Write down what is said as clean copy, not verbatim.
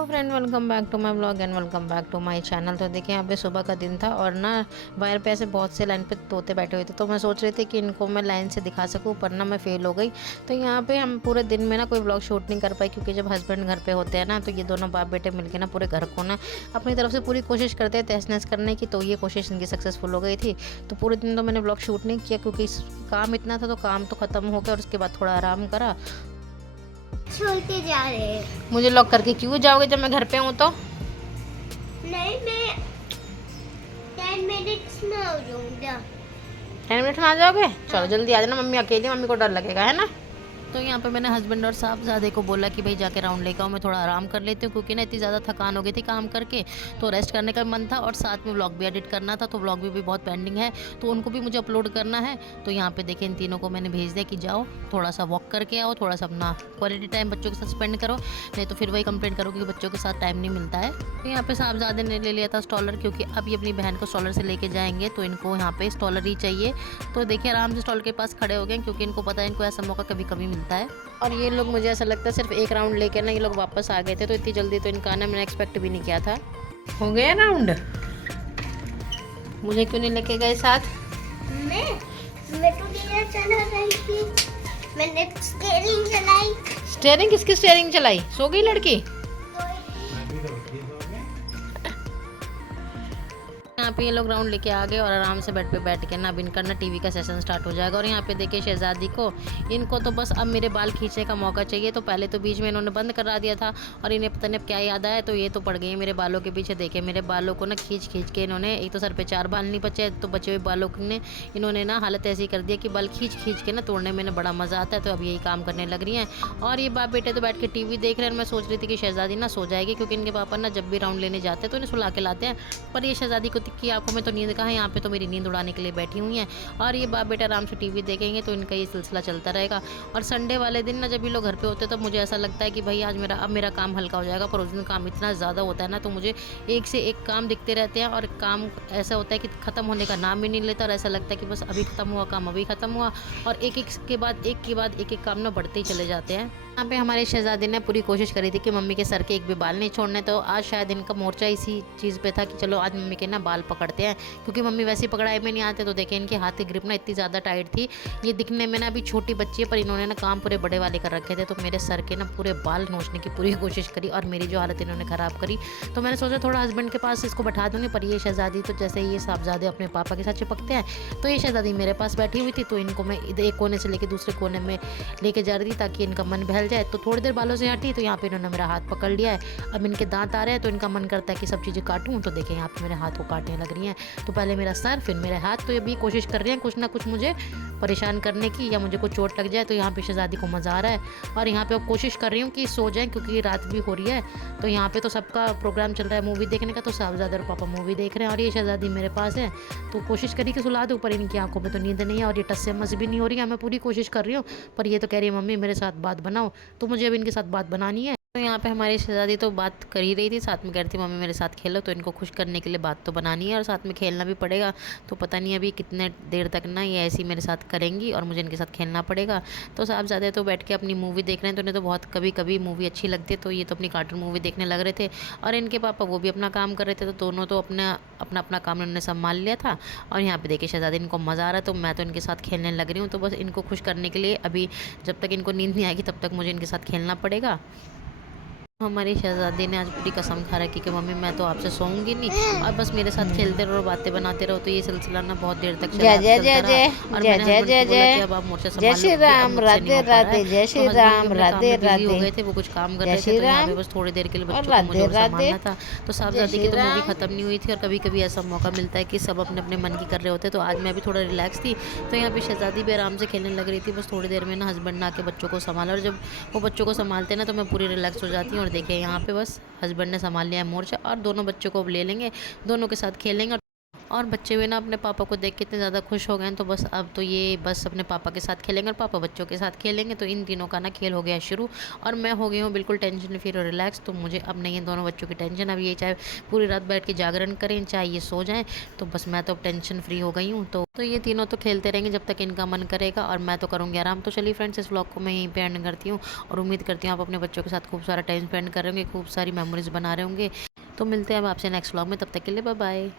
तो friend welcome back to my blog and welcome back to my channel. तो देखिए यहाँ पे सुबह का दिन था और ना बाहर पे ऐसे बहुत से लाइन पे तोते बैठे हुए थे, तो मैं सोच रही थी कि इनको मैं लाइन से दिखा सकूँ, पर ना मैं फेल हो गई। तो यहाँ पे हम पूरे दिन में ना कोई ब्लॉग शूट नहीं कर पाए, क्योंकि जब हस्बैंड घर पे होते हैं ना तो ये दोनों बाप बेटे मिलकर ना पूरे घर को ना अपनी तरफ से पूरी कोशिश करते हैं तहस नहस करने की। तो ये कोशिश इनकी सक्सेसफुल हो गई थी। तो पूरे दिन तो मैंने ब्लॉग शूट नहीं किया, क्योंकि काम इतना था, तो काम तो ख़त्म हो गया और उसके बाद थोड़ा आराम करा। छोड़ते जा रहे हैं। मुझे लॉक करके क्यों जाओगे जब मैं घर पे हूँ? तो नहीं, मैं 10 मिनट्स में आ जाऊंगा। 10 मिनट में आ जाओगे? चलो जल्दी आ जाना, मम्मी अकेली, मम्मी को डर लगेगा, है ना। तो यहाँ पे मैंने हस्बैंड और साहबजादे को बोला कि भाई जाके राउंड लेकर आओ, मैं थोड़ा आराम कर लेती हूँ, क्योंकि ना इतनी ज़्यादा थकान हो गई थी काम करके। तो रेस्ट करने का मन था और साथ में व्लॉग भी एडिट करना था, तो व्लॉग भी बहुत पेंडिंग है, तो उनको भी मुझे अपलोड करना है। तो यहाँ पे देखिए इन तीनों को मैंने भेज दिया कि जाओ थोड़ा सा वॉक करके आओ, थोड़ा सा अपना क्वालिटी टाइम बच्चों के साथ स्पेंड करो, नहीं तो फिर वही कंप्लेंट करो कि बच्चों के साथ टाइम नहीं मिलता है। तो यहाँ पे साहबजादे ने ले लिया था स्टॉलर, क्योंकि अब ये अपनी बहन को स्टॉलर से लेके जाएंगे, तो इनको यहाँ पे स्टॉलर ही चाहिए। तो देखिए आराम से स्टॉलर के पास खड़े हो गए, क्योंकि इनको पता है इनको ऐसा मौका कभी कभी मिलता है। और ये लोग, मुझे ऐसा लगता है सिर्फ एक राउंड लेकर ना ये लोग वापस आ गए थे, तो इतनी जल्दी तो इनका आना मैंने एक्सपेक्ट भी नहीं किया था। हो गया राउंड? मुझे क्यों नहीं लेके गए साथ? मैं तो नीचे चला रही थी। मैंने स्टीयरिंग चलाई। स्टेयरिंग? किसकी स्टेयरिंग चलाई? सो गई लड़की? यहाँ पे ये लोग राउंड लेके आ गए और आराम से बेड पे बैठ के ना अब इनका ना टीवी का सेशन स्टार्ट हो जाएगा। और यहाँ पे देखिए शहजादी को, इनको तो बस अब मेरे बाल खींचने का मौका चाहिए। तो पहले तो बीच में इन्होंने बंद करा दिया था और इन्हें पता नहीं अब क्या याद आया, तो ये तो पड़ गई मेरे बालों के पीछे। देखे मेरे बालों को ना खींच खींच के इन्होंने, एक तो सर पे 4 बाल नहीं बचे, तो बचे हुए बालों ने इन्होंने ना हालत ऐसी कर दिया कि बाल खींच खींच के ना तोड़ने में ना बड़ा मज़ा आता है। तो अब यही काम करने लग रही हैं और ये बाप बेटे तो बैठ के टीवी देख रहे हैं। मैं सोच रही थी कि शहजादी ना सो जाएगी, क्योंकि इनके पापा ना जब भी राउंड लेने जाते हैं तो इन्हें सुला के लाते हैं, पर ये शहजादी को की आंखों में तो नींद कहाँ है, यहाँ पे तो मेरी नींद उड़ाने के लिए बैठी हुई हैं। और ये बाप बेटा आराम से टीवी देखेंगे, तो इनका ये सिलसिला चलता रहेगा। और संडे वाले दिन ना जब ये लोग घर पे होते हैं तो मुझे ऐसा लगता है कि भाई आज मेरा काम हल्का हो जाएगा, पर उस दिन काम इतना ज़्यादा होता है ना, तो मुझे एक से एक काम दिखते रहते हैं और काम ऐसा होता है कि ख़त्म होने का नाम भी नहीं लेता, और ऐसा लगता है कि बस अभी ख़त्म हुआ काम, अभी ख़त्म हुआ, और एक एक के बाद एक एक काम ना बढ़ते ही चले जाते हैं। यहाँ पे हमारी शहजादी ने पूरी कोशिश करी थी कि मम्मी के सर के एक भी बाल नहीं छोड़ने, तो आज शायद इनका मोर्चा इसी चीज़ पे था कि चलो आज मम्मी के ना बाल पकड़ते हैं, क्योंकि मम्मी वैसे पकड़ाई में नहीं आते। तो देखें इनके हाथ की ग्रिप ना इतनी ज़्यादा टाइट थी, ये दिखने में ना अभी छोटी बच्ची है, पर इन्होंने ना काम पूरे बड़े वाले कर रखे थे। तो मेरे सर के ना पूरे बाल नोचने की पूरी कोशिश करी और मेरी जो हालत इन्होंने ख़राब करी। तो मैंने सोचा थोड़ा हस्बैंड के पास इसको बैठा दूँगी, पर ये शहजादी तो जैसे ये साहबजादे अपने पापा के साथ चिपकते हैं, तो ये शहजादी मेरे पास बैठी हुई थी। तो इनको मैं एक कोने से लेकर दूसरे कोने में लेके जा रही थी ताकि इनका मन बहल जाए। तो थोड़ी देर बालों से हटी, तो यहाँ पे इन्होंने मेरा हाथ पकड़ लिया है। अब इनके दांत आ रहे हैं, तो इनका मन करता है कि सब चीज़ें काटूं। तो देखें यहाँ पे मेरे हाथ को काटने लग रही हैं, तो पहले मेरा सर फिर मेरे हाथ। तो ये भी कोशिश कर रही हैं कुछ ना कुछ मुझे परेशान करने की, या मुझे कुछ चोट लग जाए। तो यहाँ पे शहजादी को मज़ा आ रहा है और यहाँ पे अब कोशिश कर रही हूँ कि सो जाएं, क्योंकि रात भी हो रही है। तो यहाँ पे तो सबका प्रोग्राम चल रहा है मूवी देखने का, तो साहबजादा और पापा मूवी देख रहे हैं और ये शहजादी मेरे पास है। तो कोशिश करी कि सुला दूँ, पर इनकी आंखों में तो नींद नहीं है और ये टस से मस भी नहीं हो रही है। मैं पूरी कोशिश कर रही हूँ, पर ये तो कह रही है मम्मी मेरे साथ बात बनाओ, तो मुझे अब इनके साथ बात बनानी है। तो यहाँ पे हमारी शहजादी तो बात कर ही रही थी, साथ में कह रही थी मम्मी मेरे साथ खेलो, तो इनको खुश करने के लिए बात तो बनानी है और साथ में खेलना भी पड़ेगा। तो पता नहीं अभी कितने देर तक ना ये ऐसी मेरे साथ करेंगी और मुझे इनके साथ खेलना पड़ेगा। तो साहबजादे तो बैठ के अपनी मूवी देख रहे हैं, तो उन्हें तो बहुत कभी कभी मूवी अच्छी लगती है, तो ये तो अपनी कार्टून मूवी देखने लग रहे थे और इनके पापा वो भी अपना काम कर रहे थे। तो दोनों तो अपना अपना अपना काम उन्होंने संभाल लिया था। और यहाँ पे देखिए शहजादी इनको मज़ा आ रहा है, तो मैं तो इनके साथ खेलने लग रही हूँ। तो बस इनको खुश करने के लिए अभी जब तक इनको नींद नहीं आएगी तब तक मुझे इनके साथ खेलना पड़ेगा। हमारी शहजादी ने आज पूरी कसम खा रखी कि मम्मी मैं तो आपसे सोऊंगी नहीं और बस मेरे साथ खेलते रहो, बातें बनाते रहो। तो ये सिलसिला ना बहुत देर तक चला जय जय चलता रहा जय और जय मैंने जय हस्बैंड जय को बोला कि जय अब आप मोर्चा जय संभाल लो, श्री क्योंकि अब राम, मुझसे नहीं राधे हो पा रहा है। राधे, जय तो श्री हस्बैंड भी राम, अपने काम राधे में बिजी हो राधे, गए थे, वो कुछ काम कर जय रहे थे, श्री तो यहाँ पे राम बस थोड़ी देर के लिए और बच्चों को मुझे राधे और राधे, संभालना था। तो जय साहबजादी श्री की तो मूवी राम। खत्म नहीं हुई थी और कभी कभी ऐसा मौका मिलता है कि सब अपने अपने मन की कर रहे होते हैं। तो आज मैं भी थोड़ा रिलैक्स थी, तो यहाँ पे शहजादी भी आराम से खेलने लग रही थी। बस थोड़ी देर में ना हस्बैंड ने आके बच्चों को संभाला, और जब वो बच्चों को संभालते हैं ना तो मैं पूरी रिलैक्स हो जाती हूँ। और देखिए यहाँ पे बस हस्बैंड ने संभाल लिया है मोर्चा और दोनों बच्चों को अब ले लेंगे, दोनों के साथ खेलेंगे। और बच्चे भी ना अपने पापा को देख के इतने ज़्यादा खुश हो गए हैं, तो बस अब तो ये बस अपने पापा के साथ खेलेंगे और पापा बच्चों के साथ खेलेंगे। तो इन तीनों का ना खेल हो गया शुरू और मैं हो गई हूँ बिल्कुल टेंशन फ्री और रिलैक्स। तो मुझे अब नहीं है दोनों बच्चों की टेंशन। अब ये चाहे पूरी रात बैठ के जागरण करें, चाहे ये सो जाएं, तो बस मैं तो अब टेंशन फ्री हो गई हूँ। तो ये तीनों तो खेलते रहेंगे जब तक इनका मन करेगा और मैं तो करूँगी आराम। तो चलिए फ्रेंड्स, इस व्लॉग को मैं यहीं पे एंड करती हूँ और उम्मीद करती हूँ आप अपने बच्चों के साथ खूब सारा टाइम स्पेंड कर रहे होंगे, खूब सारी मेमोरीज बना रहे होंगे। तो मिलते हैं अब आपसे नेक्स्ट व्लॉग में, तब तक के लिए बाय बाय।